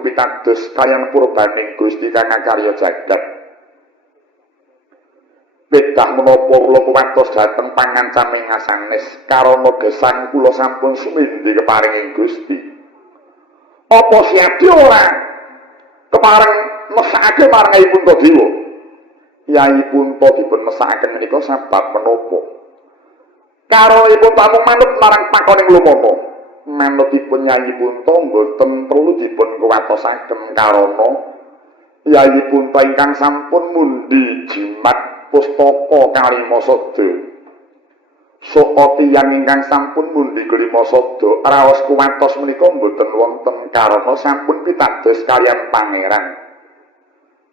sampun pitados kaliyan purbaning Gusti kang karya jagat. Bedah menapa kula kuwatos dhateng pangancaming asanes karana gesang kula sampun sumindhi keparinging Gusti. Apa siadi ora kepareng mesake marang Yai Puntadewa? Yai Punta dipun mesakaken menika sebab menapa? Karonipun tamung manut marang pakoning lumana. Manutipun Yai Punta boten perlu dipun kuwatosaken karana Yai Punta ingkang sampun mundi jimat pustaka kalima sada. Soka tiyang ingkang sampun mundi kelima sada raos kuwatos menika boten wonten karana sampun pitados kaliyan pangeran.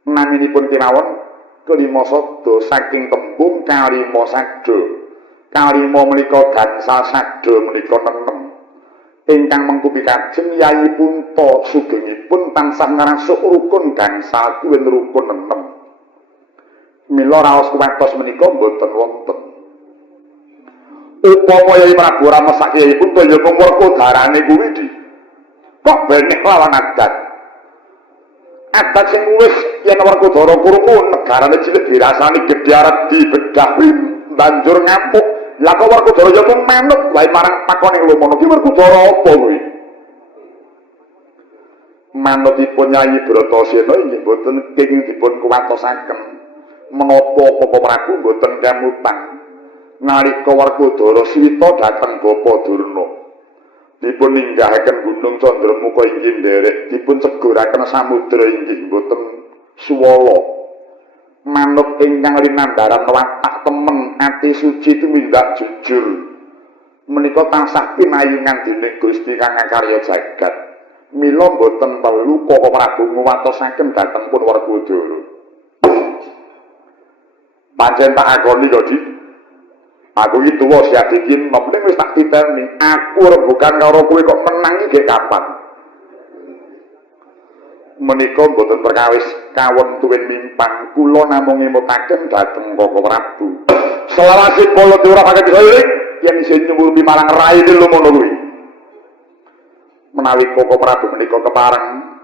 Naminipun kemawon kelima sada saking tembung kalima sada. Kalima menika gansal sada menika nenem. Ingkang mengkupi kajeng Yai Punta sugengipun tansah ngrasuk rukun gansal kuwi rukun nenem. Mila raos kuwatos menika boten wonten. Upama Yai Prabu ora mesake Yai Punta ya mung werkodarane kuwi di. Kok benek lawan adat. Adat sing wis yen Werkodara krungu negarane cilik dirasani gedhe arep dibedah banjur ngamuk. Lah kok Werkodara ya mung manut wae marang pakoning lumana ki Werkodara apa kuwi? Manutipun Nyai Bratasena inggih boten kenging dipun kuwatosaken. Menapa Papa Prabu boten kamutang nalika Werkodara swita dhateng Bapa Durna. Dipun ninggahaken Gunung Candramuka inggih nderek, dipun seguraken samudra inggih boten suwala. Manut ingkang linandharan watak temen ati suci tumindak jujur. Menika tansah pinayungan dening Gusti kang karya jagat. Mila boten perlu Papa Prabu nguwatosaken dhateng pun Werkodara. Pancen tak akoni kok, Dik. Aku iki tuwa siap iki mending wis tak titeni. Aku rembugan karo kowe kok menang iki kapan? Menika boten perkawis kawon tuwin mimpang kula namung ngemutaken dhateng Koko Prabu. Selawasipun ora pakai disoiring yen isih nyuwun marang rai lumana kuwi. Menawi Koko Prabu menika kepareng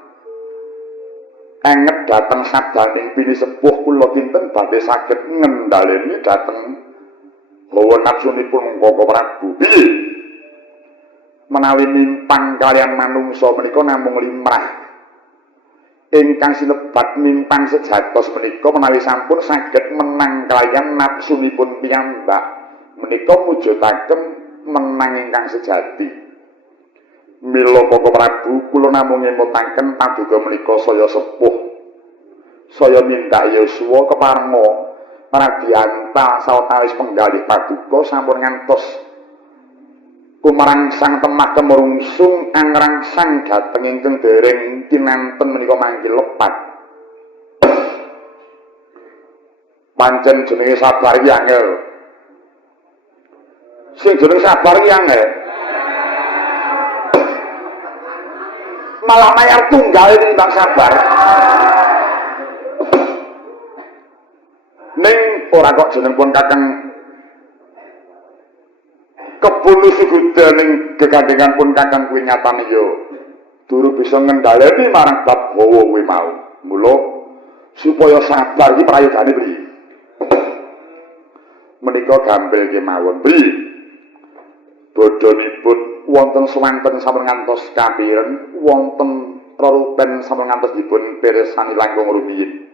enget dhateng sabdaning bini sepuh kula kinten badhe saged ngendhaleni dhateng hawa nafsunipun Koko Prabu. Piye? Menawi mimpang kalian manungsa menika namung limrah. Ingkang sinebat mimpang sejatos menika menawi sampun saged menang kaliyan nafsunipun piyambak menika mujudaken menang ingkang sejati. Mila Koko Prabu kula namung ngemutaken paduka menika saya sepuh saya mindak Yosua keparenga Pradyanta sawetawis penggalih paduka sampun ngantos kumarangsang temah kemrungsung angrangsang dhateng ingkang dereng tinanten menika manggil lepat. Pancen jenenge sabar iki angel. Sing jeneng sabar iki angel. Malah mayar tunggal tinimbang sabar. Ning ora kok jeneng pun Kakang Kebun Suguda ning gegandhengan pun Kakang kuwi nyatane ya durung bisa ngendhaleni marang bab hawa kuwi mau. Mula supaya sabar iki prayogane priye? Menika gampil kemawon. Priye? Bodhonipun wonten swanten sampun ngantos kapiren, wonten rerupen sampun ngantos dipun pirsani langkung rumiyin.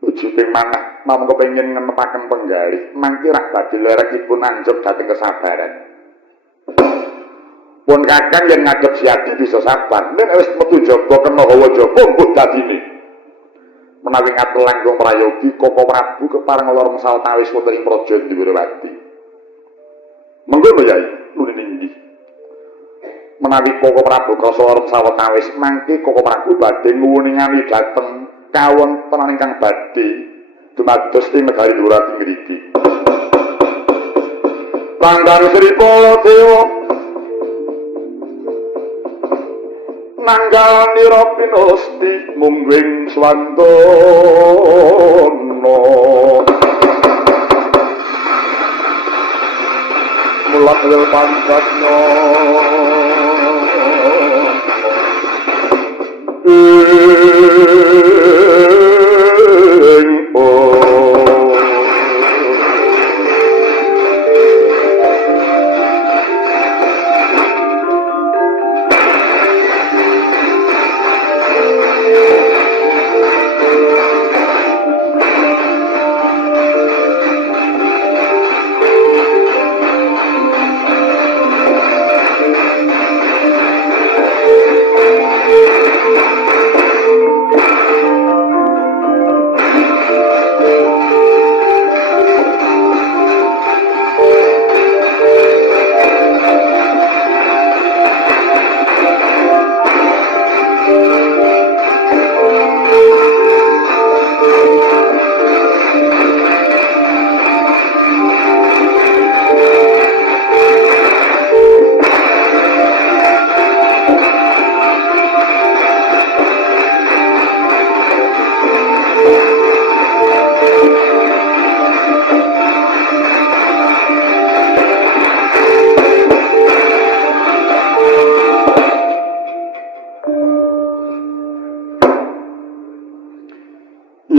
Ujuping manah namung kepengin ngenepaken penggalih mangki rak badhe lerekipun anjuk dhateng kesabaran. Pun Kakang yen ngadhep siati bisa sabar, nek wis metu jaba kena hawa jaba mbok dadine. Menawi ngatul langkung prayogi Koko Prabu kepareng lorong sawetawis wonten ing Praja Ndiwrawati. Mengko Yai, nuwun inggih. Menawi Koko Prabu krasa lorong sawetawis mangke Koko Prabu badhe nguwuningani dhateng kawon tenan ingkang badhe dumados ing negari Ndiwrawati ngriki. Panggang Sri Baladewa nanggal nira pinosti mungguing swantana. Mulak lel pancatna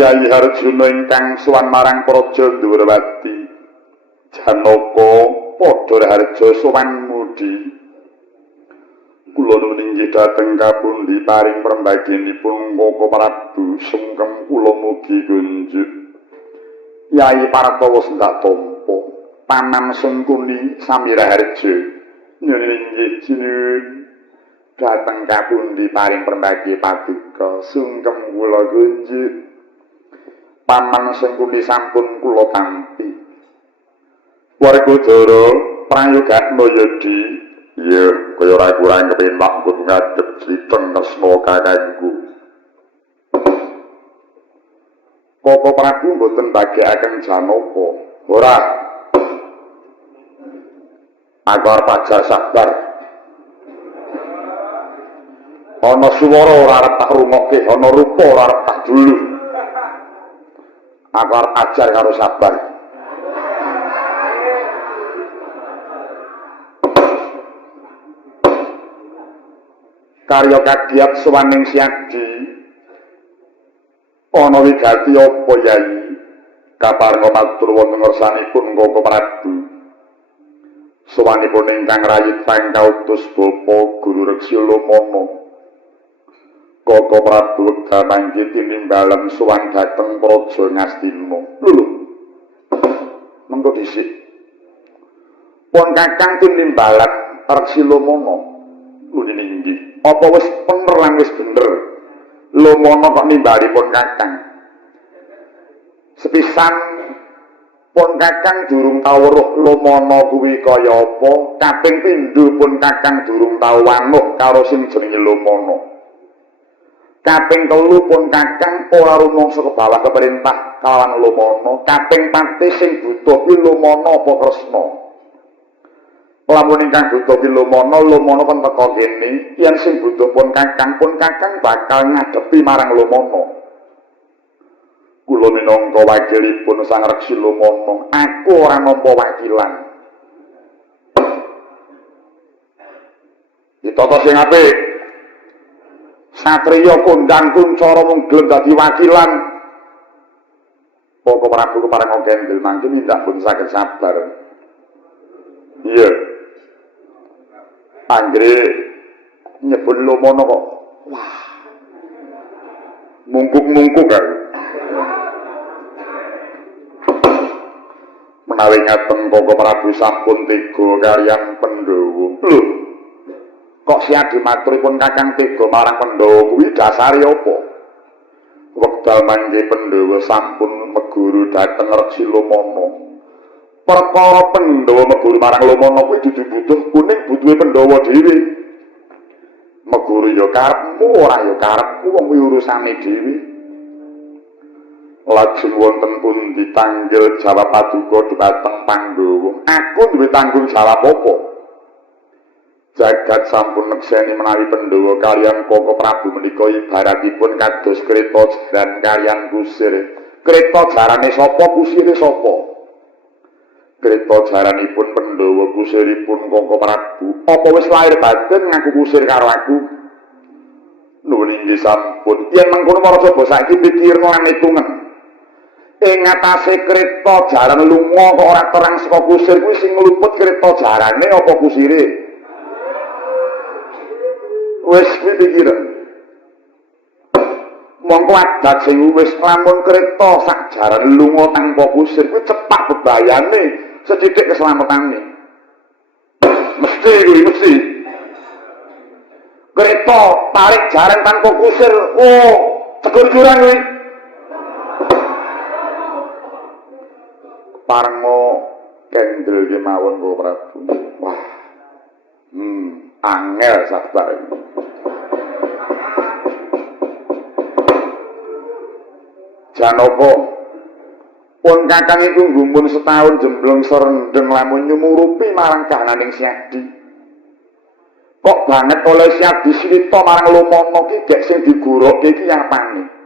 Kyai Harjuna ingkang sowan marang Praja Ndhuwurwati Janaka padha harja sowan mudi kula nuwun inggih dhateng kapundi paring prembagianipun Koko Prabu sungkem kula mugi kunjuk Kyai Partowo sendak tampa Paman Sengkuni Samira Harja nyuwun inggih jinuwun dhateng kapundi paring prembagi paduka sungkem kula kunjuk Paman Sengkuni sampun kula tampi. Wargadara prayogatna yadi, ya kaya ora kurang kepenak kok ngadhep Sliteng tresna kakangku. Koko Prabu mboten bagekaken Janaka. Ora. Aku arep ajar sabar. Ana swara ora arep tak rungokke, ana rupa ora arep tak dulu. Aku arep ajar karo sabar. Karya kagiat sowaning siadi ana wigati apa Yai kaparenga matur wonten ngarsanipun Koko Prabu sowanipun ingkang rayit pangkautus Bapa Guru Reksya Lomono Koko Prabu wekdal mangke tinimbalan sowan dhateng Praja Ngastina. Lho. Mengko dhisik. Pun Kakang tinimbalan Reksya Lomono. Lho inggih. Apa wis bener lan wis bener? Lomono kok nimbali pun Kakang. Sepisan pun Kakang durung tau weruh Lomono kuwi kaya apa, kaping pindho pun Kakang durung tau wanuh karo sing jenenge Lomono. Kaping telu pun Kakang ora rumangsa kebawah keperintah kalawan Lomono, kaping pati sing buta kuwi Lomono apa Kresna. Lamun ingkang buta ki Lomono kon teka kene, yen sing buta pun Kakang bakal ngadepi marang Lomono. Kula minangka wakilipun Sang Reksi Lomono, aku ora nampa wakilan. Ditata sing apik. Satriya kondang kuncara mung gelem dadi wakilan. Koko Prabu kepareng gendel mangke mindak pun saged sabar. Iya. Anggere nyebut Lomono kok. Wah. Mungkuk-mungkuk kan. Menawi ngaten Koko Prabu sampun tega kaliyan Pandhawa. Lho. Kok siadi maturipun Kakang tega marang Pandhawa kuwi dasare apa? Wekdal mangke Pandhawa sampun meguru dhateng Reksi Lomono. Perkara Pandhawa meguru marang Lomono kuwi dudu butuh kuning butuhe Pandhawa dhewe. Meguru ya karepmu ora ya karepku wong kuwi urusane dhewe. Lajeng wonten pundi tanggil jawab paduka dhumateng Pandhawa. Aku duwe tanggung jawab apa? Jagat sampun nekseni menawi Pandhawa kaliyan Koko Prabu menika ibaratipun kados kreta jaran kaliyan kusir. Kreta jarane sapa, kusire sapa? Kreta jaranipun Pandhawa, kusiripun Koko Prabu. Apa wis lair batin ngaku kusir karo aku? Nuli nggih sampun. Yen mengkono para coba saiki pikirno lan hitungan. Ing atase kreta jaran lunga kok ora terang saka kusir kuwi sing ngluput kreta jarane apa kusire? Wis pikiran. Mongko adat sing wis lamun kreta sak jaran lunga tanpa kusir kuwi cepak bebayane, sethithik keselamatane. Mesti kuwi mesti. Kereta tarik jaran tanpa kusir, oh tegur jurang kuwi. Parmo kendel ki mawon kula Prabu. Wah. Angel sabar. Janaka pun kakang iku nggumun setahun jemblong serendeng lamun nyumurupi marang kahananing Siadi. Kok banget oleh Siadi Srita marang Lumana ki gek sing digurokke iki apane?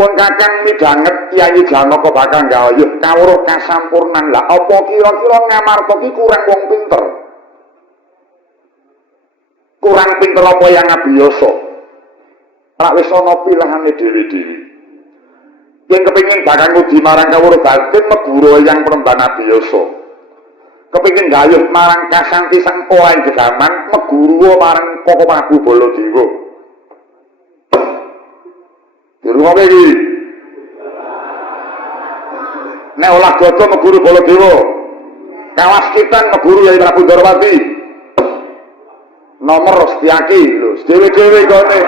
Pun kakang midhanget Kyai Janaka bakal nggayuh kawruh kasampurnan. Lah apa kira-kira Ngamarta ki kurang wong pinter? Kurang pinter apa yang abiyasa? Rak wis ana pilihane dhewe-dhewe. Yen kepengin bakal ngudi marang kawruh batin meguru yang peremban abiyasa. Kepengin nggayuh marang kasanti sang poen gegaman meguru marang Koko Prabu Baladewa. Dirungokke iki. Nek olah gada meguru Baladewa. Kawas kitan meguru Yai Prabu Ndorowati. Nomor Setyaki lho, dhewe-dhewe kene.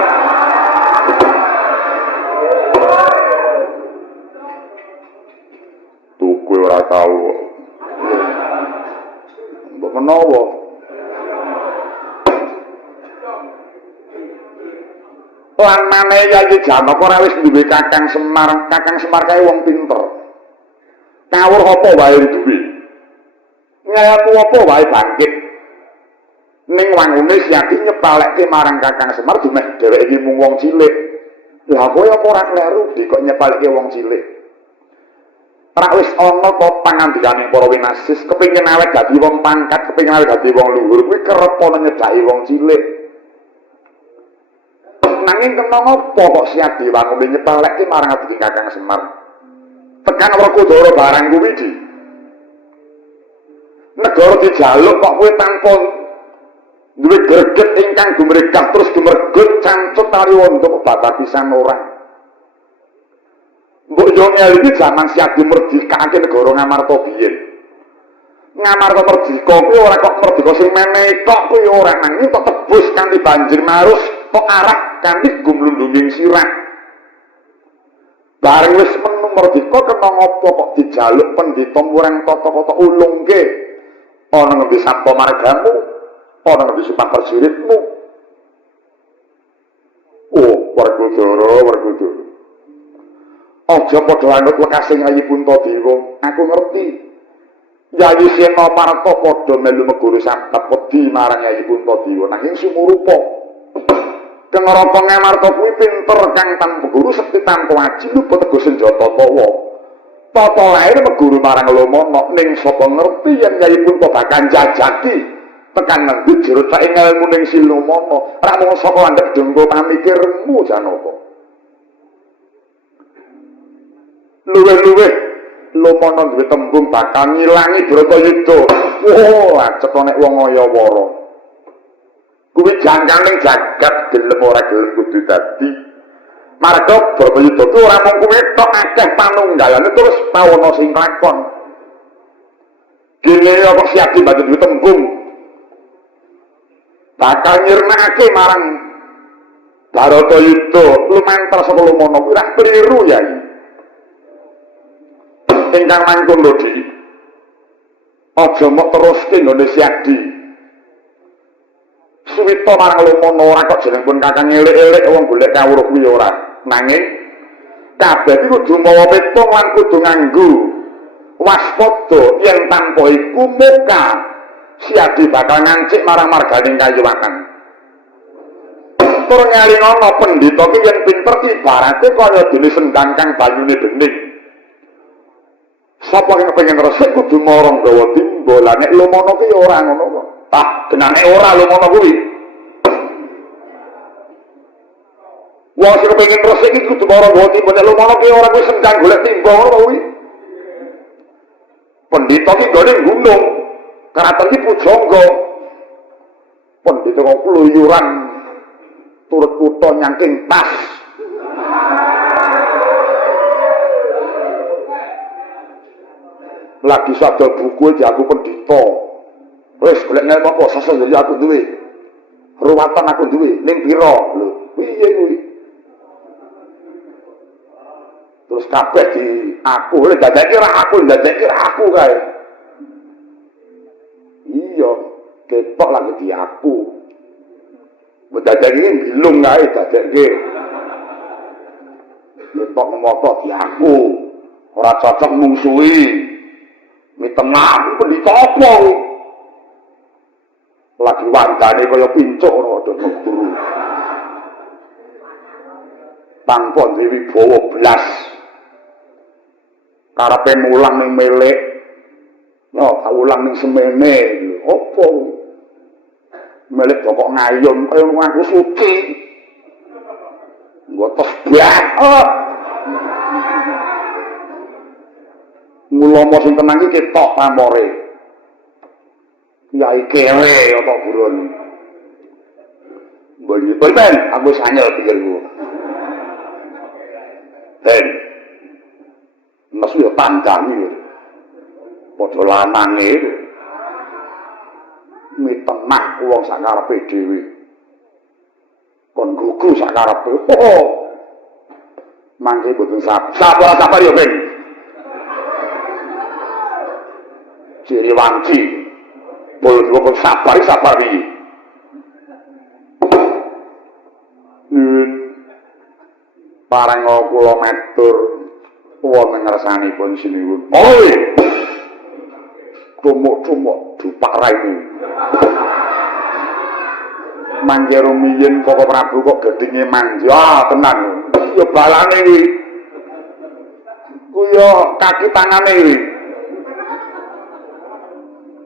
Tuku ora tau. Mbok menawa. Lan maneh Yai Janaka ora wis duwe Kakang Semar. Kakang Semar kae wong pinter. Kawruh apa wae duwe. Ngilmu apa wae bangkit. Ning wangune Siadi nyepalekke marang Kakang Semar dumeh dheweke iki mung wong cilik. Lah kowe apa ora kleru kok nyepalekke wong cilik. Ora wis ana to pangandikaning para winasis kepengin awet dadi wong pangkat, kepengin awet dadi wong luhur kuwi kerep ana nyedhaki wong cilik. Nanging kena apa kok Siadi wangune nyepalekke marang adike Kakang Semar. Tekan Werkudara barang kuwi iki. Negara dijaluk kok kowe tanpa duwe greget ingkang gumregah terus gemergut cancut tariwanda kok batal pisan ora. Mbok yo iki jaman Siadi merdikake negara Ngamarta biyen. Ngamarta merdika kuwi ora kok merdika sing menehi tok kuwi ora nanging tok tebus kanthi banjir marus tok arah kanthi gumlundunging sirah. Bareng wis menu merdika kena ngopo kok dijaluk pendhita murang tata-tata ulungke ana ngendi sapa margamu, ana ngendi supah persiritmu. Oh, Werkudara. Aja padha anut lekasing Yayi Puntadewa. Aku ngerti. Yayi Senaparta padha melu meguru sabab wedi marang Yayi Puntadewa nanging sumurupa. Kenapa Ngamarta kuwi pinter kang tanpa guru sekti tanpa aji lupa teguh senjata tawa. Tata lair meguru marang Lumana ning sapa ngerti yen Yayi Punta bakal njajaki tekan ngendi jero sak ilmu ning si Lumana. Ora mung saka landhep dengko pamikirmu Janaka. Luwih-luwih Lumana duwe tembung bakal ngilangi Bratayuda. Wah, cetha nek wong Ayawara. Kuwi jangkaning jagat gelem ora gelem kudu dadi. Marga Bratayuda kuwi ora mung kuwi tok akeh panunggalane terus pawana sing lakon. Dene kok Siadi banjur duwe tembung bakal nyirnakake marang Bratayuda lumantar saka Lumana kuwi rak kliru Yai. Ingkang mangkon lho Dik. Aja mok teruske nggone Siadi. Suwita marang Lumana ora kok jeneng pun kakang elik-elik wong golek kawruh kuwi ora. Nanging kabeh iki kudu mawa petung lan kudu nganggo waspada yen tanpa iku muka Siadi bakal ngancik marang marganing kayuwakan. Tur ngalingana pendhita ki yen pinter ibarate kaya dene sendang kang banyune bening. Sapa sing pengen resik kudu marang gawa timba. Lah nek Lumana ki ora ngono kok. Tah genane ora Lumana kuwi. Wong sing kepengin resik iki kudu ora nggo timbang nek lumono ki ora kuwi sendang golek timbang ngono kuwi. Pendhita ki gone gunung, karaten ki pujangga. Pendhita kok kluyuran turut kutha nyangking tas. Lagi sadol buku iki aku pendhita. Wis golek ngelmu apa sasal jadi aku duwe. Ruwatan aku duwe ning pira lho. Piye kuwi? Terus kabeh di aku, lek dadake ra aku kae. Iya, ketok lagi di aku. Dadake iki bilung kae dadake. Ketok moto di aku. Ora cocok mungsuhi. Mitengah pendhita apa? Lagi wandane kaya pincuk ora ada guru. Tanpa dewi bawa belas. Karepe mulang ning melek. No, ulang ning semene. Apa? Melek kok ngayun kaya aku suci. Nggo tesbah. Mulama sing tenang iki ketok pamore. Yai kewe apa buron. Boy-boy aku sanyel pikirku. Den. Mas yo tandani. Padha lanange. Mitenah wong sak karepe dhewe. Kon gugu sak karepe. Mangke boten sabar yo, Ben. Ciri wanci. Boleh sabar iki. Parang kula matur wonten ngersanipun sinuwun. Oi. Cumuk-cumuk diparaini. Mangke rumiyin Koko Prabu kok gedhinge manja tenan. Ya balane iki. Kuya kaki tangane iki.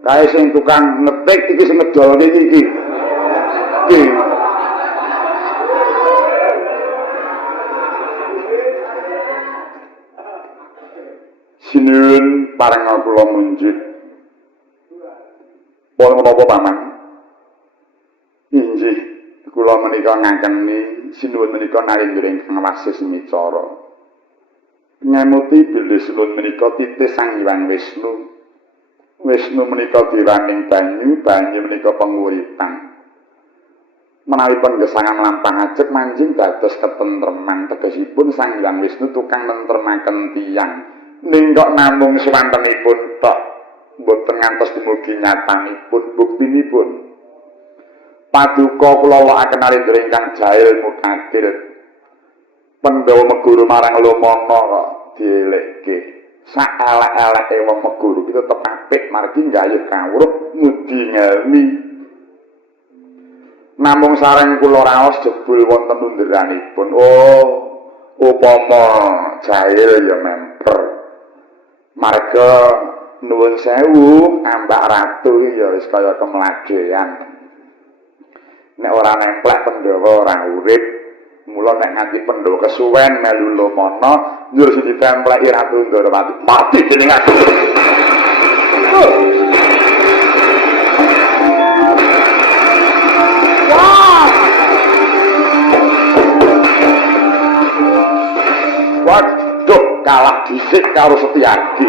Kae sing tukang ngetik iki sing ngedolke iki. Iki. Sinuwun pareng kula munjut. Pun menapa paman? Inggih, kula menika ngangkeni sinuwun menika narendra ingkang wasis micara. Nyamuti bilih sinuwun menika titih Sang Hyang Wisnu. Wisnu menika diraning banyu menika penguripan. Menawi penggesangan lampah ajeg manjing dados ketentreman tegesipun Sang Hyang Wisnu tukang nentremaken tiyang. Ning kok namung swantenipun tok mboten ngantos dumugi nyatanipun buktinipun. Paduka kula lakaken narendra ingkang jahil mutadir. Pandhawa meguru marang Lumana kok dielekke. Sak elek-eleke wong meguru iki tetep apik margi nggayuh kawruh mudi ngelmi. Namung sareng kula raos jebul wonten underanipun. Oh, upama jahil ya memper. Marga nuwun sewu ambak ratu ya wis kaya kemlajean. Nek ora nemplek Pandhawa ora urip. Mula nek nganti Pandhawa kesuwen melu Lumana njur sing ditempleki Ratu Ndarawati mati dening aku. Waduh, kalah dhisik karo Setyaki.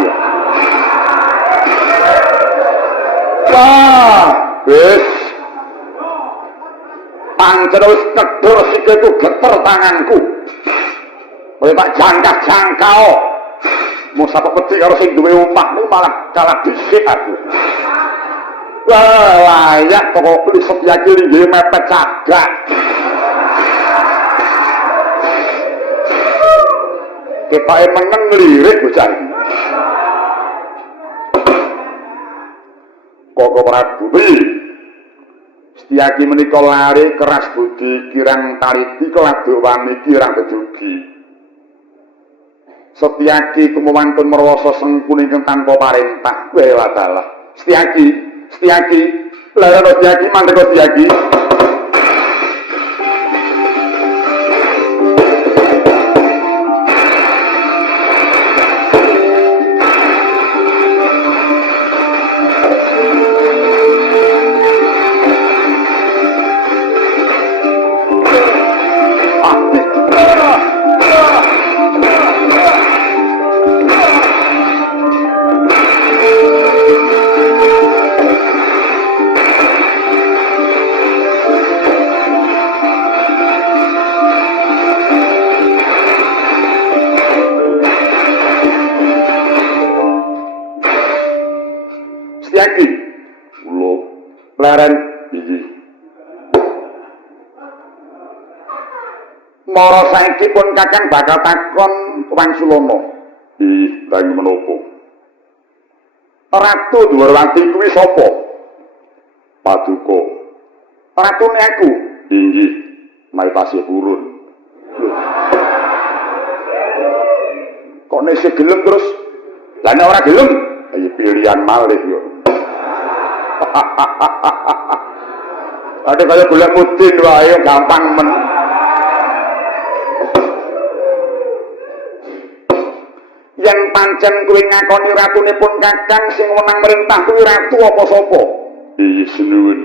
Wah, wis pancen wis kedor sikilku geter tanganku. Kowe tak jangkah-jangkau. Mau sapa pedhi karo sing duwe omah niku malah kalah dhisik aku. Wah, layak pokok beli Setyaki nggih mepet cagak. Ketoke meneng lirik bocah iki. Koko Prabu Setyaki menika lari keras budi kirang taliti keladuk wani kirang kejugi. Setyaki kumawantun merwasa sengkuni ingkang tanpa parentah. Kowe wadalah. Setyaki, lha Setyaki mandheka Setyaki. leren iki. Mara saiki pun Kakang bakal takon Wangsulana. Ih, bang menapa? Ratu Dwarawati kuwi sapa? Paduka. Ratune aku. Inggih, Maitasi Purun. Kok nek gelem terus? Lah nek ora gelem, ayo pilihan malih yo. Ada kaya golek mudin wae gampang men. Yen pancen kuwi ngakoni ratune pun Kakang sing wenang merintah kuwi ratu apa sapa? Iya sinuwun.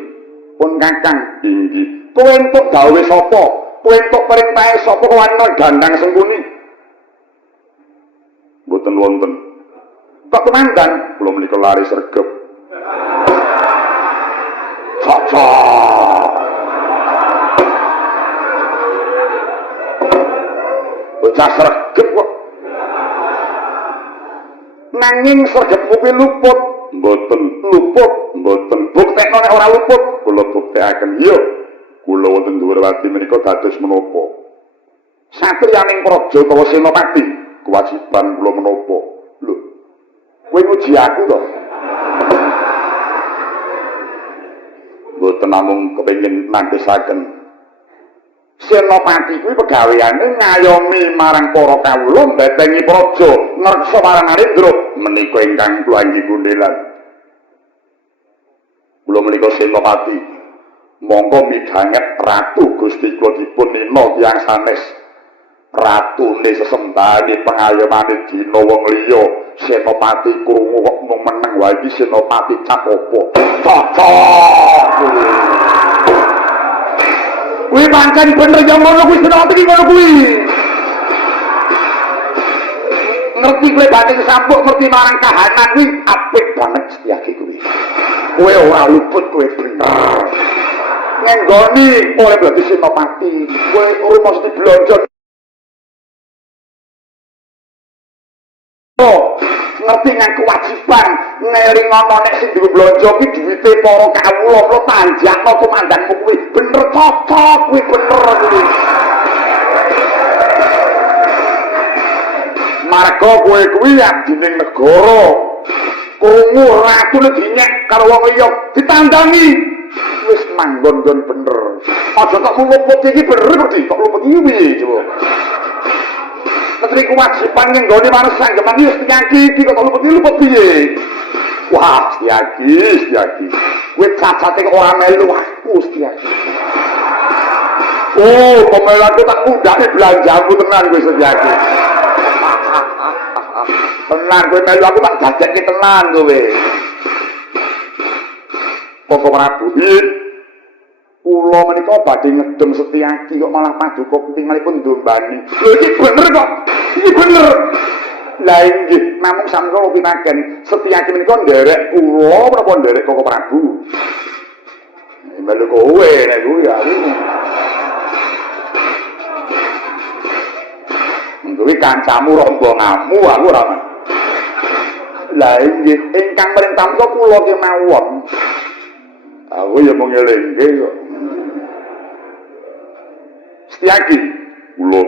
Pun Kakang inggih. Kowe entuk gawe sapa? Kowe entuk perintahe sapa kawana gandang sengkuni? Mboten wonten. Kok temandan kula menika lari sregep. Caca. Bocah sregep kok. Nanging sregepmu kuwi luput. Mboten luput, mboten. Buktekno nek ora luput, kula buktekaken. Iya. Kula wonten Dwarawati menika dados menapa? Satriyaning praja utawa senopati, kewajiban kula menapa? Lho. Kowe nguji aku to? Mboten namung kepengin nantisaken. Senopati kuwi pegaweane ngayomi marang para kawula mbetengi praja ngreksa marang Narendra menika ingkang kula inggih gundelan. Kula menika senopati monggo midhanget ratu Gusti kula dipun nina tiyang sanes. Ratune sesembahane pengayomane dina wong liya senopati krungu kok mung meneng wae iki senopati cap apa. Cocok. Kuwi pancen bener ya ngono kuwi senopati iki ngono kuwi. Ngerti kowe batin sampuk ngerti marang kahanan kuwi apik banget Setyaki kuwi. Kowe ora luput kowe bener. Nenggoni oleh berarti senopati. Kowe ora mesti blonjo. Ngerti nang kewajiban ngeling ana nek sing duwe blonjo ki duwite para kawula kula tanjakno komandanmu kuwi bener cocok kuwi bener kuwi. Marga kowe kuwi abdining negara. Krungu ratune dinyek karo wong liya ditandangi. Wis manggon-nggon bener. Aja kok luput iki bener kok kok luput iki piye coba. Menteri kewajiban yang gak dimana sanggeman ini Setyaki iki kok luput piye. Wah Setyaki gue cacatnya orang melu aku Setyaki. Oh pemelu aku tak mudah nih belanjamu tenan gue Setyaki. Tenan gue melu aku tak jajaki tenan gue. Kok Prabu kula menika badhe ngedem Setyaki kok malah paduka penting malipun ndombani. Lho iki bener kok. Iki bener. Lah inggih, namung sami kula pinaken Setyaki menika nderek kula menapa nderek Koko Prabu. Melu kowe nek kuwi ya. Kuwi kancamu rombonganmu aku ora. Lah inggih, ingkang merintah kula kemawon. Aku ya mau ngelengke kok. Setyaki, kula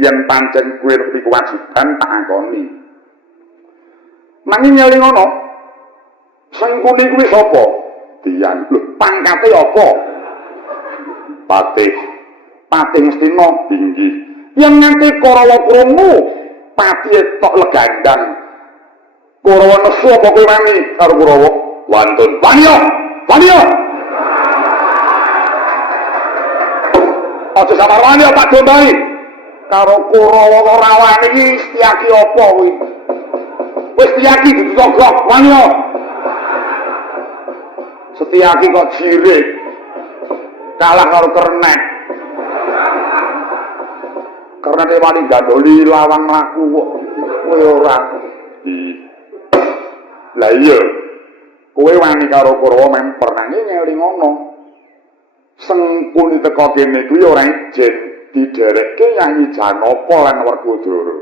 yen pancen kuwi ngerti kewajiban tak akoni. Nanging nyeling ngono, sengkuni kuwi sapa? Dian. Lho, pangkate apa? Patih. Patih Ngastina inggih. Yen nganti Kurawa krungu, pati tok legandang. Kurawa nesu apa kowe wani karo Kurawa? Wantun. Waniya! Waniya! Aja samar waniya Pak Dombai. Karo Kurawa ora wani iki Setyaki apa kuwi? Wis Setyaki ditogok waniya. Setyaki kok jirik. Kalah karo Kernet. Karena dia wani gandoli lawang mlaku kok kowe ora. Lah iya. Kowe wani karo Kurawa memper nanging ngeling ngono. Sengkuni teka kene kuwi ora ijen diderekke Yayi Janaka lan Werkudara.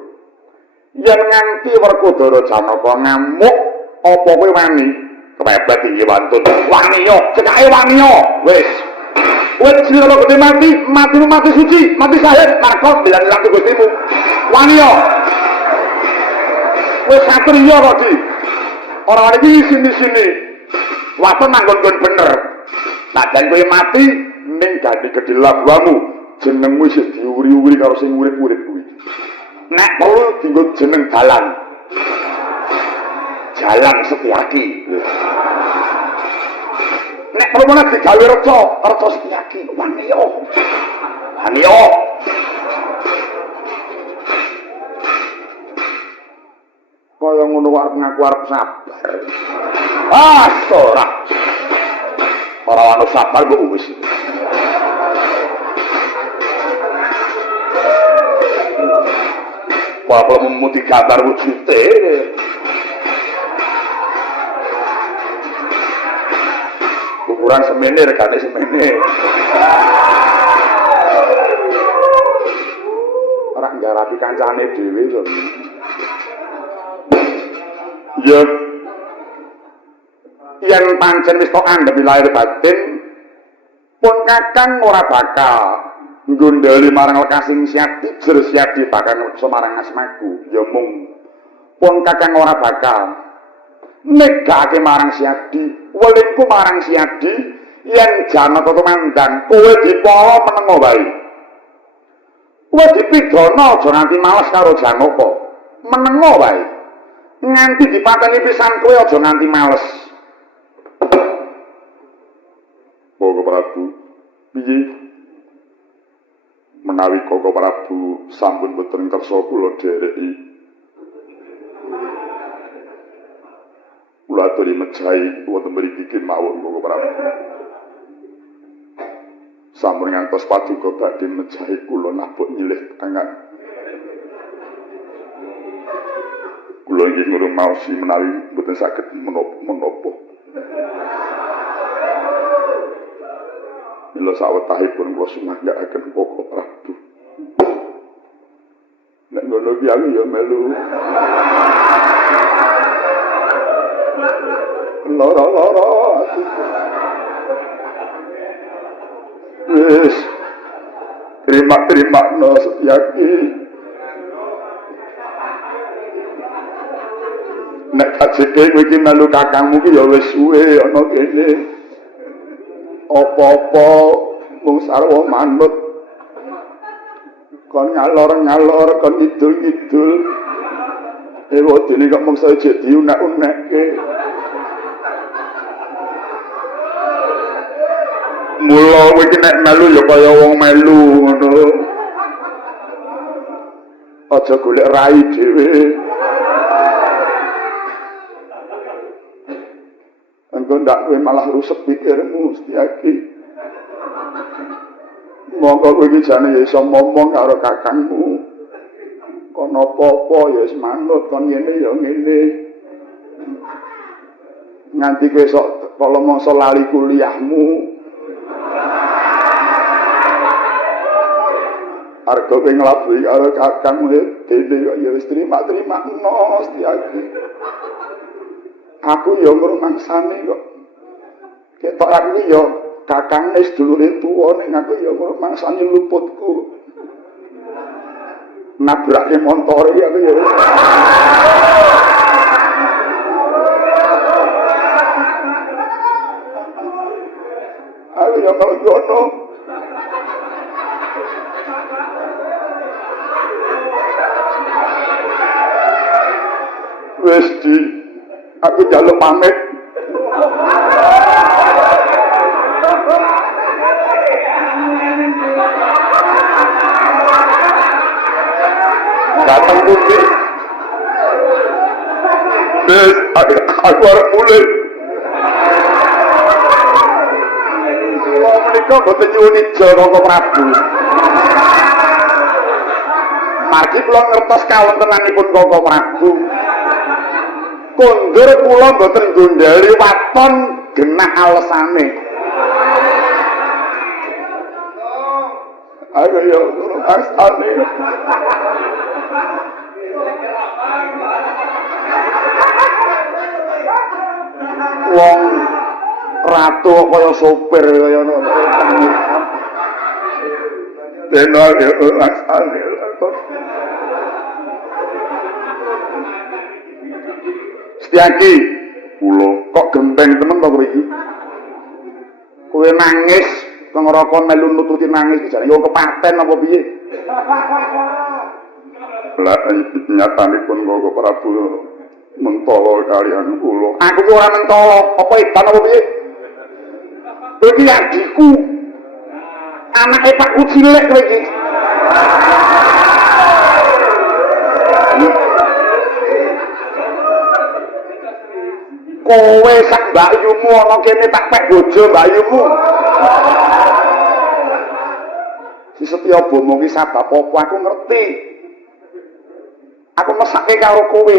Yen nganti Werkudara Janaka ngamuk, apa kowe wani? kepepet iki wantun wangi yo cekake wangi yo wis wis sira gede mati suci mati syahid marko bilang Gustimu wangi yo wis satria kok di ora iki sini waton manggon bener sajan kowe mati ning gandhi gedhe labuhamu jenengmu isih diuri-uri karo sing urip-urip kuwi nek perlu dienggo jeneng jalan Setyaki nek perlu mana digawe reca Setyaki wanio kaya ngono arep ngaku arep sabar ora ana sabar kok wis Bapak memuti gambar wujudnya ukuran semene regane semene ora nggarapi kancane dhewe to ya yen pancen wis tok andhep lahir batin pun kakang ora bakal nggondhali marang lekasing Siati jer Siati bakal semarang asmaku ya mung pun kakang ora bakal negake marang Siati welingku marang Siati yen Janaka tumandang kowe dipala menengo wae kowe dipidana aja nganti males karo Janaka menengo wae nganti dipateni pisan kowe aja nganti males Koko Prabu piye menawi Koko Prabu sampun boten kersa kula dhereki kula aturi mejahi wonten mriki mawon Koko Prabu sampun ngantos paduka badhe mejahi kula nabuk nyilih tangan kula inggih ngurung maosi menawi boten saged menapa mila sawetahipun kula sumanggaken Koko Prabu nek ngono ki aku ya melu lara wis terima no Setyaki nek kajeke kowe iki melu kakangmu ki ya wis suwe ana kene apa-apa mung sarwa manut kon ngalor kon ngidul dene kok mung saja diunek-unekke mula kowe iki nek melu ya kaya wong melu ngono aja golek rai dhewe engko ndak kowe malah rusak pikirmu Setyaki monggo kowe iki jane iso ngomong karo kakangmu kon apa-apa ya wis manut kon ngene ya ngene nganti kowe sok kala mangsa lali kuliahmu arep kowe nglabuhi karo kakangmu dhewe kok ya wis terima no Setyaki aku ya ngrumangsane kok ketok aku ya kakang wis dulure tuwa ning aku ya ngrumangsane luputku nabrake montore aku ya aku ya ngono wis aku njaluk pamit datang putih wis aku arep mulih kula menika boten nyuwun ijazah Koko Prabu margi kula ngertos kawontenanipun Koko Prabu kondur kula mboten gondhali waton genah alesane ayo yo asane Wong ratu kaya sopir kaya ngono. Benar ya asale. Setyaki, kula kok genteng temen kok kowe iki. Kowe nangis, tengroko melu nututi nangis jane yo kepaten apa piye? Lah nyatanipun Bapak Prabu mentala kalian kula. Aku ki ora mentala, apa edan apa piye? Kowe iki adikku. Anake Pakku cilik kowe iki. Kowe sak mbakyumu ana kene tak pek bojo mbakyumu. Si Setyabama ki sabab apa aku ngerti. Aku mesake karo kowe.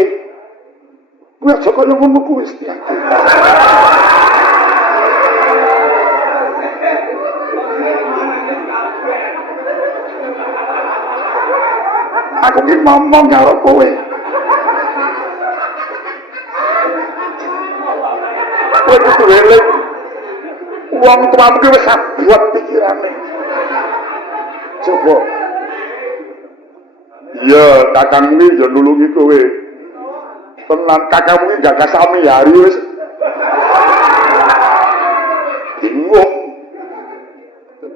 Kowe aja kaya ngono kuwi Setyaki. Aku ki ngomong karo kowe. Kowe kudu eling. Wong tuamu ki wis abot pikirane. Coba. Iya, kakangmu iki yo nulungi kowe. Tenan kakangmu iki gak sami hari wis. Bingung.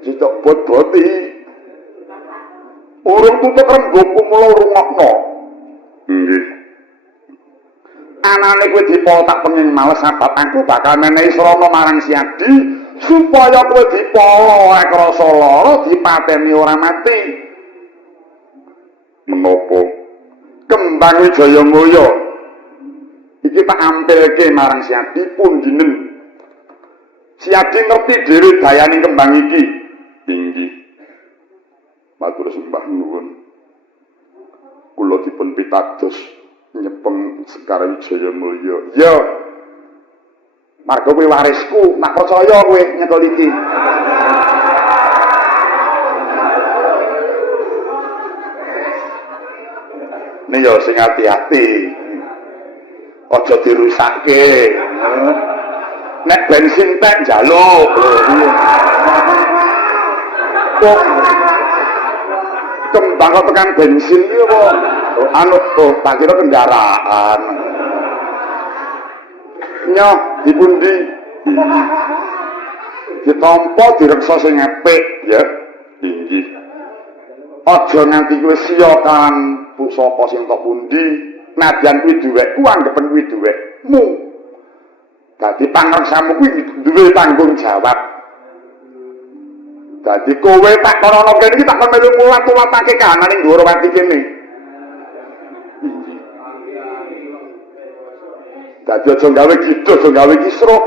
Ditok bot-boti. Urung tutuk rembugku mula rungokno. Nggih. Anane kowe dipo tak pengin males sabab aku bakal menehi srana marang si Adi supaya kowe dipo ora krasa lara dipateni ora mati. Menapa? Kembang Wijayamaya iki tak ampilke marang si Adi pundinen. Si Adi ngerti dhewe dayaning kembang iki. Inggih. Matur sembah nuwun. Kula dipun pitados nyepeng Sekar Wijayamulya. Ya. Marga kowe warisku, nak percaya kowe nyekel iki. Nih yo sing hati-hati. Aja dirusake. Nek bensin tek njaluk. Kok kembang kok tekan bensin iki apa? Anu tak kira kendaraan. Nyoh dipundi? Ditampa direksa sing apik ya. Inggih. Aja nganti kowe sia kan pusaka sing tok pundi, nadyan kuwi duwekku anggepen kuwi duwekmu. Dadi pangreksamu kuwi duwe tanggung jawab. Dadi kowe tak korono kene iki tak melu mulat-mulatake kahanan ning dhuwur wati kene. Dadi aja gawe gitu, aja gawe kisruh.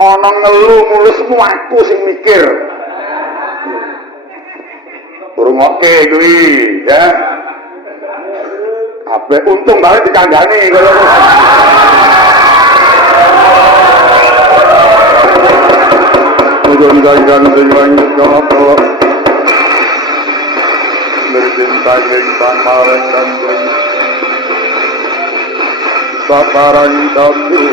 Ana ngelu mulusmu aku sing mikir. Rungokke kuwi, ya. Kabeh untung bae dikandhani kaya ngono. Mudah-mudahan sing wani karo Nirjintaging pangmareng kandung Saparang datu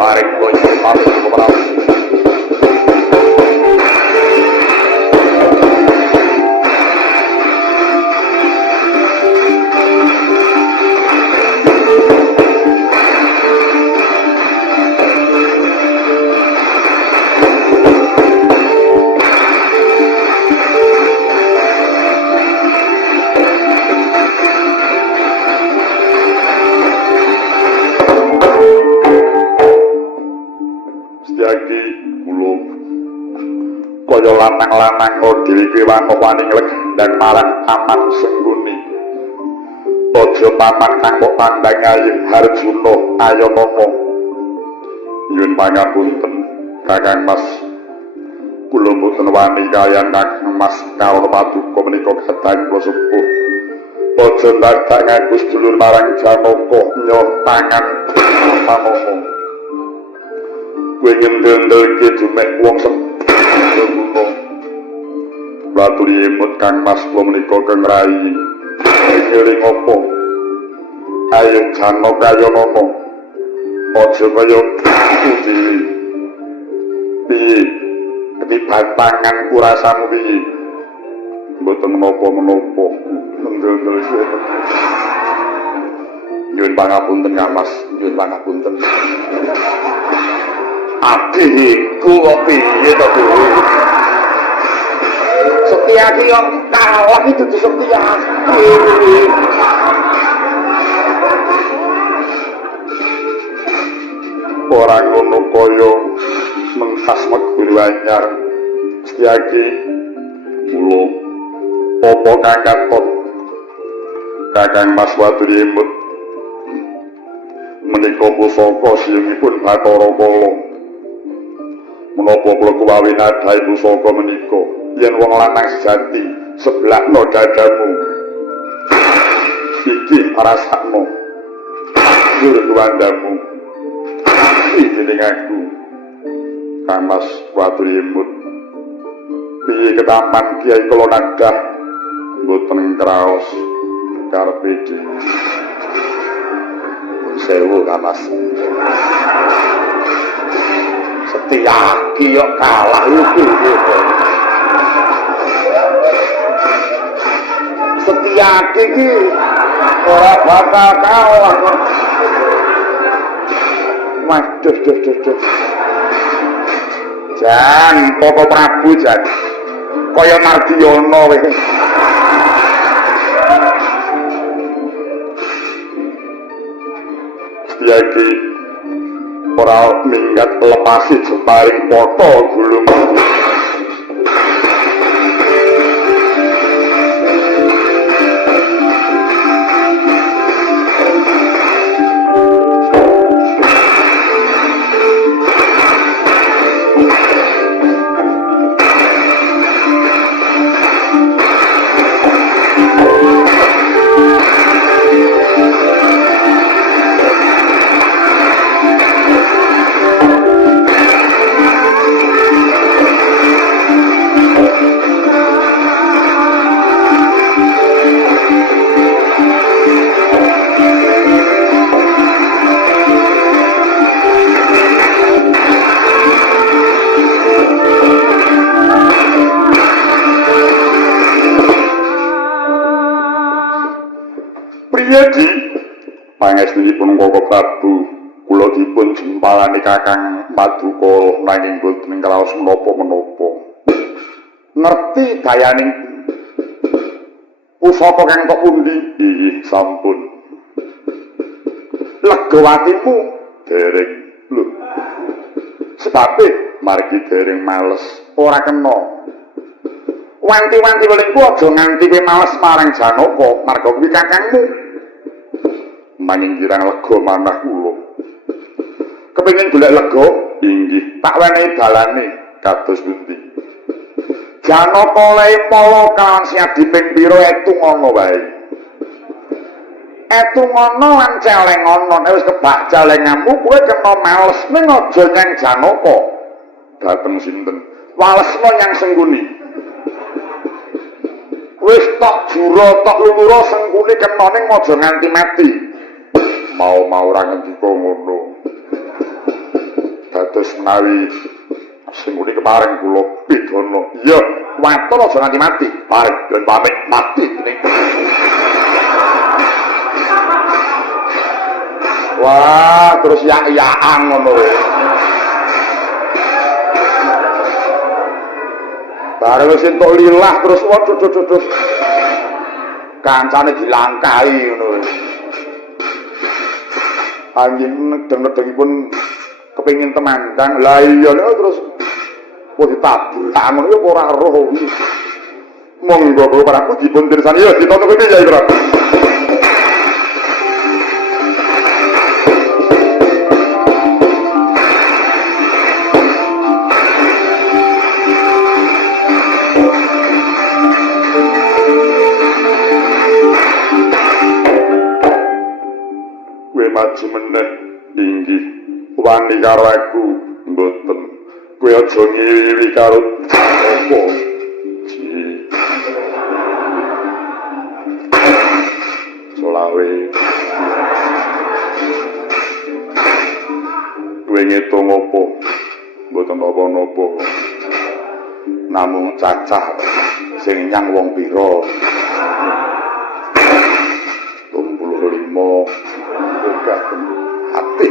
Paring kunci masuk ke perahu lanang-lanang model iki wani legendang marang aman sengguni. Aja paman kang kok pandang ayeng Harjuna Ayanama. Nyuwun pangapunten Kakang Mas. Kula boten wani kaliyan Kakang Mas kawula paduka menika kadang kula sepuh. Aja dadak ngaku sedulur marang Janaka nyoh tangan pamana. Kowe nyendel-ndelke jumek wong Baturi imut Kang Mas kula menika Kang Rai ngeling apa ayo jano kaya nono aja kaya dewi piye ketibatangan kurasamu piye mboten menapa-menapa ndel-ndel nyuwun pangapunten Mas nyuwun pangapunten adikku kok piye to Setia ki kok kalah iki dudu setia ora ngono kaya mentas meguru anyar Setia ki kula apa kakaton Kakang Mas Wadrimut menika pusaka siyungipun Bathara Kala menapa kula kuwawi nadhahi pusaka menika yen wong lanang sejati sebelahno dadamu iki rasakno dur tuandamu iki dening aku Kang Mas Wadrimut piye ketaman Kiai kula nadah mboten kraos karepe dhewe sewu Kang Mas Setia ki yo kalah iki Setia iki ora bakal kalah waduh jan Koko Prabu jan kaya Mardiono weh Setia ki ora minggat lepasi jemparing poto gulung Priyadi pangestunipun Koko Prabu kula dipun jempalani Kakang Madukara nanging boten kraos menapa-menapa ngerti dayaning pusaka kang kok pundi inggih sampun legawatimu dereng lho sebabe margi dereng males ora kena wanti-wanti welingku aja nganti kowe males marang Janaka marga kuwi kakangmu nanging kirang lega manah kula kepengin golek lega inggih tak wenehi dalane kados pundi Janaka le mala kan siadi ping pira etungono wae etungono lan celengono nek wis kebak celengamu kowe kena males ning aja nyang Janaka dateng sinten walesno nyang Sengguni wis tok jura tok lulura Sengguni kena ning aja nganti mati mau ora ngendika ngono dados menawi Sengguni kemarin kula pidana iya waton aja nganti mati bareng ben pamit mati ning wah terus ya-yaan ngono bareng wis entuk lilah terus waduh kancane dilangkai ngono anjing nedeng-nedengipun kepengin temandang lah iya terus kok ditabrak ngono ya ora roh iki monggo para aku dipun tirsani ya ditonton kene ya Bro maju meneh inggih wani karo aku mboten kowe aja ngiri karo apa gawe. Kowe ngitung apa? Mboten napa-napa. Namung cacah sing nyang wong pira? 35. Gagah hati.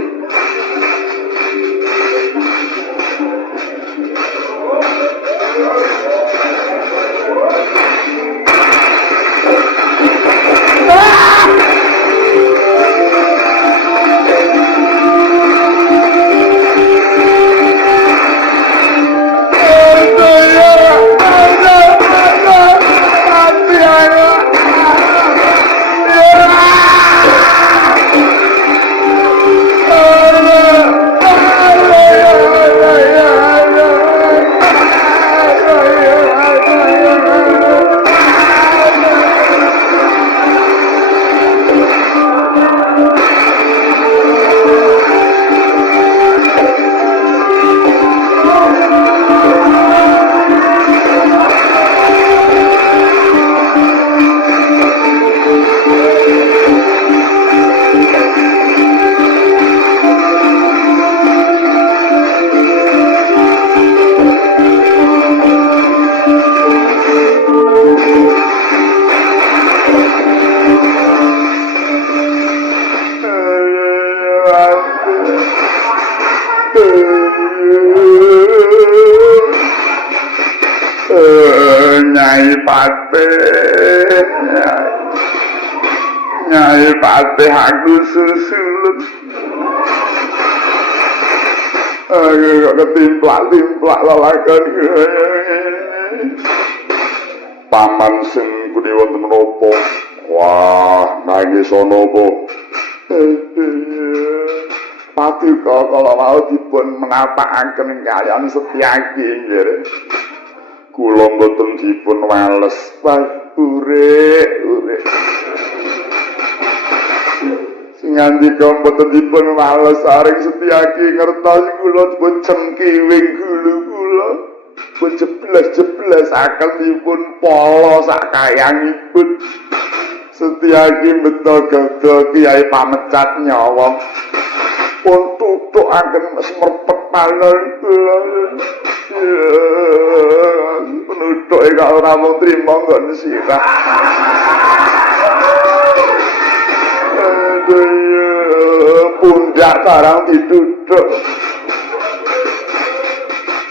Nyai Patih aku susulut. Aku ketimplak-timplak lalakan. Paman sing budi wonten menapa? Wah, nangis ana apa? Pati kalau mau dipun menapakaken kalian Setyaki nggih. Kula mboten dipun wales, urip. Sing ngandika mboten dipun wales saring Setyaki ngertos kula dipun cengkiwing gulu kula. Pun jeblas-jeblas akan dipun polo sakayangipun. Setyaki beto gagal Kiai pamecat nyawa. Pun tutuk akan semerpet panon kula. Penutuk eka ora mung trima nggon sirah. Pundak barang ditutuk.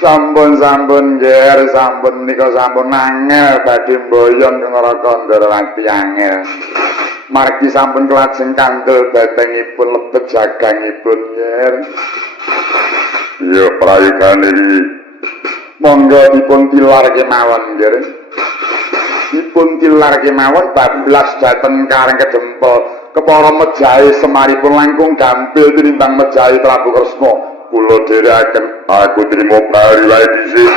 Sampun ger, sampun nika sampun angel badhe mboyon neraka Ndarawati angel. Margi sampun kelajeng kandel batengipun lebet jagangipun ger. Ya prayogane iki monggo dipun tilar kemawon ger. Dipun tilar kemawon bablas dhateng Karang Kedempel. Kepara mejahe semaripun langkung gampil tinimbang mejahe Prabu Kresna. Kula dherekaken aku trimo bari wae dhisik.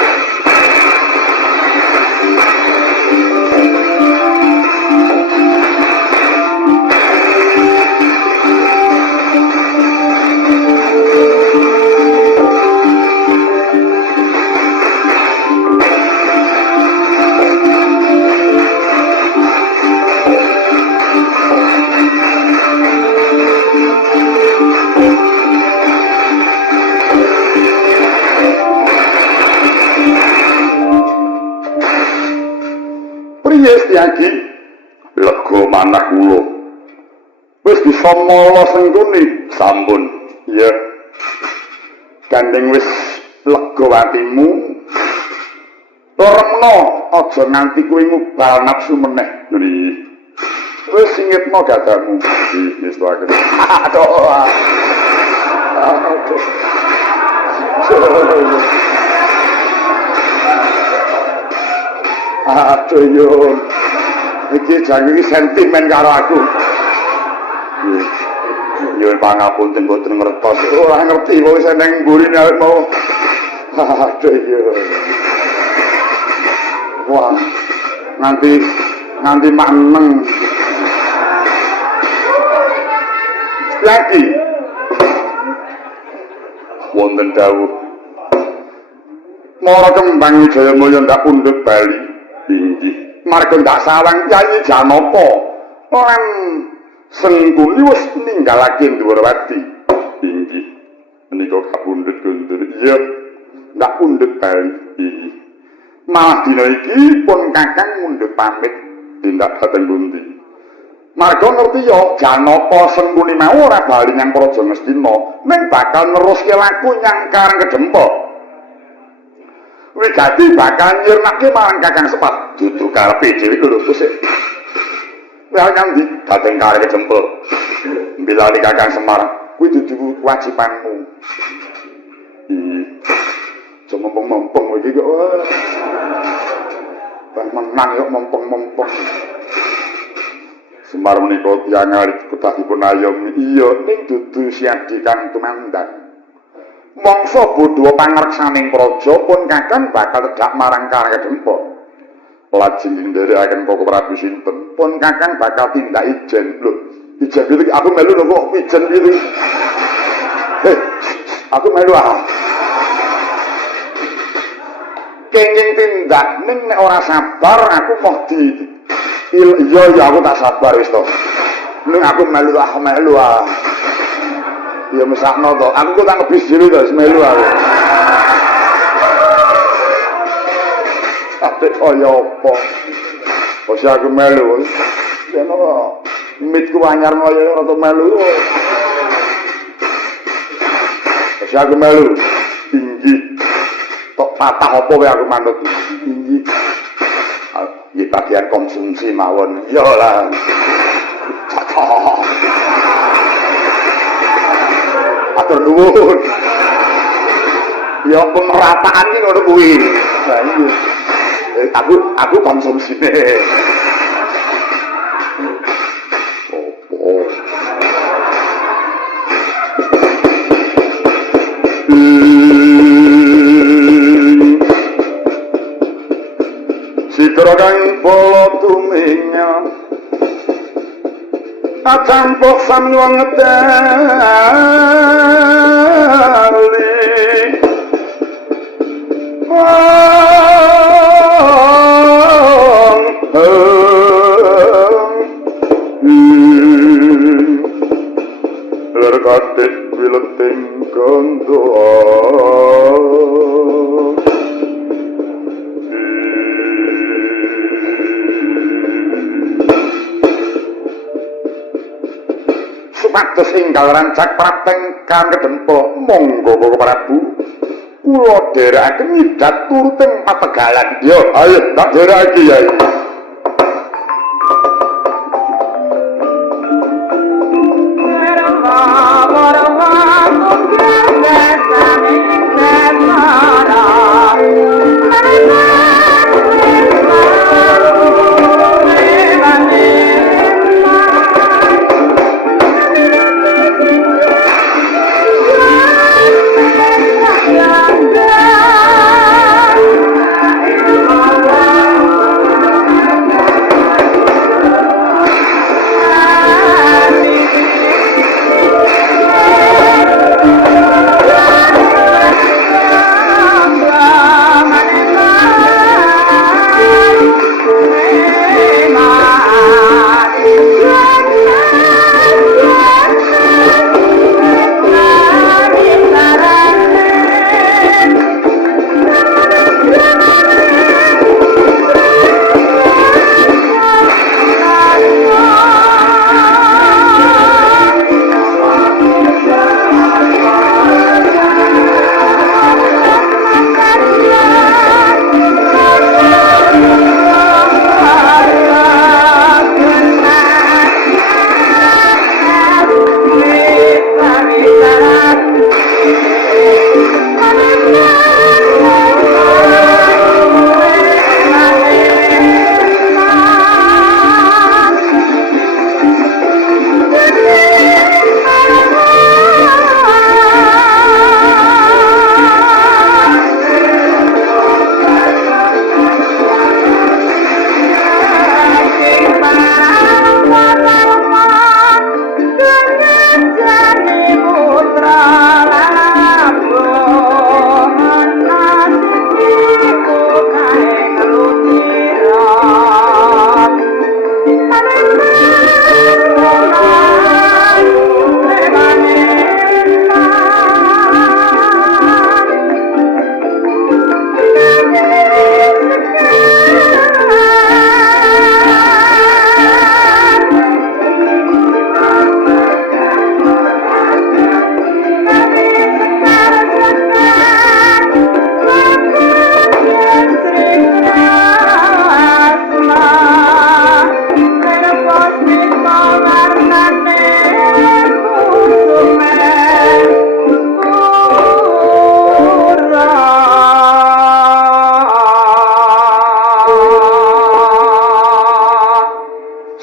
Setyaki lega manah kula wis bisa mala sengkuni sampun ya gandeng wis lega atimu remno aja nganti kowe ngubal nafsu meneh nggih wis singitno gadamu wis wae aduh aduh yo iki jange sentimen karo aku. Yo pangapunten mboten ngertos. Ora ngerti kok wis nang mburi nek mau. Aduh yo. Wah. Nganti maneng. Lagi. Wonten dawuh. Mara kembang Jaya Mulya ndak pundhut Bali. Inggih. Marga ndak sawang Kyai Janaka lan Sengkuni wis ninggalake Ndhuwurwati. Inggih menika kapundhut kondur. Iya, ndak pundhut bali. Inggih. Malah dina iki pun Kakang mundhut pamit tindak dhateng pundi. Marga ngerti ya Janaka Sengkuni mau ora bali nyang Praja Ngastina, ning bakal neruske laku nyang Karang Kedempok. Wigati bakal nyirnake marang Kakang Semar. Dudu karepe dhewe lho sik. Well nyang ndi dhateng Karang Kedempok. Mbilani Kakang Semar, kuwi dudu kewajibanmu. Cuma mempeng-mempeng iki kok. Menang kok mempeng-mempeng. Semar menika tiyang alit kutahipun ayom. Iya ning dudu siadi kang tumandang. Mangsa bodho pangreksaning praja pun Kakang bakal tedak marang Karang Kedempok. Lajeng nderekaken Koko Prabu sinten pun Kakang bakal tindak ijen. Lho, ijen iki aku melu lho kok ijen iki. Aku melu ah. Kenging tindak ning nek ora sabar aku mau di iya aku tak sabar wis to. Ning aku melu ah. Ya mesakno to. Aku kok tak ngebis dhewe to melu aku. Apik kaya apa? Wis aku melu. Yen mitku anyar kaya ora to melu. Wis aku melu. Tinggi. Tok patah apa wae aku manut. Tinggi. Ya bagian konsumsi mawon. Ya lah. Atur nuwun. Ya pemerataan iki ngono kuwi. Lah iya. Aku konsumsine. Opo? Sikrogang polo tuminga acampok samluang ngetali lerkatik wileting gandoan supados enggal rancak prateng Karang Kedempok monggo Koko Prabu kula dherekaken ngidat turuting pategalan. Yo ayo tak dherekake ya.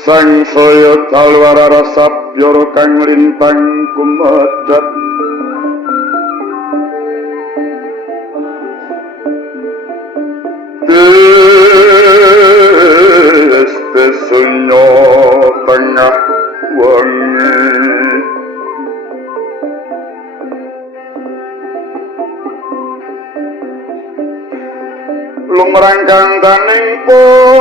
sang saya dalwara rasa biara kang lintang kumadat Desunyo tengah wangi lumrang kandaning puspita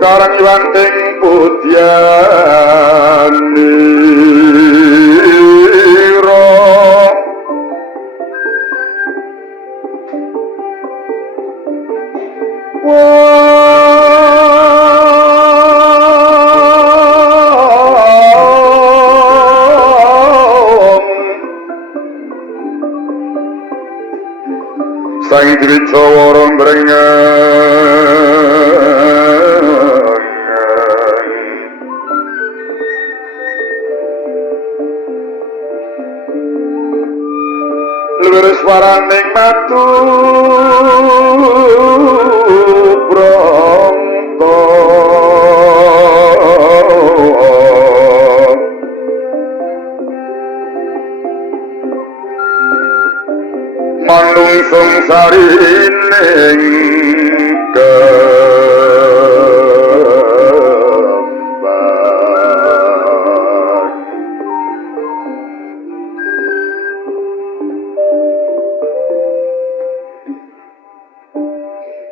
karang iwanting putyanira sang Dwijawara Lurus waraning matu pronto manungsung sarining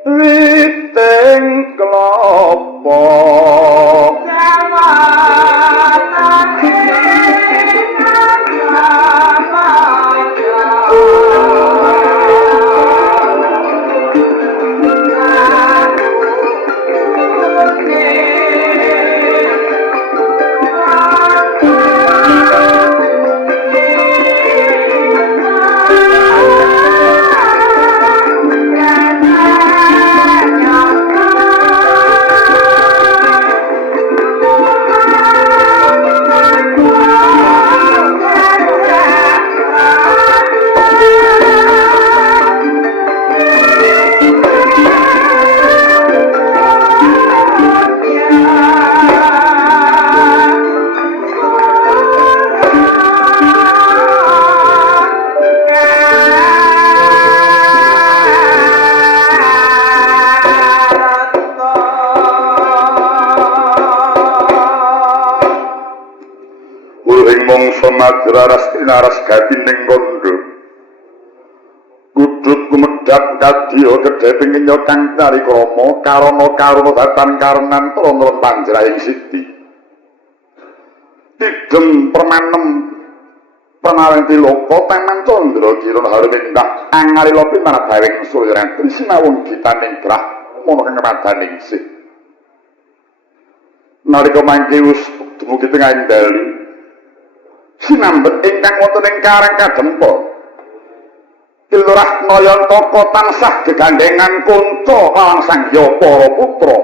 Witeng klopo Madras tinaras gatining kondo kudut kumedhap kadya gedhe pingin kang tari krama karana karuna datan karenan trana panjraing siti tidem permanem pranawenti loko taman candra kirana harmindah angalila pinarabawing surya trisnawung gitaning grah mono kang madaning sih nalika mangke wis dumugi tengahing dalu sinambet ingkang wonten ing karang kadempa Kilurah Nayantaka tansah gegandengan kunca kalang sangya para putra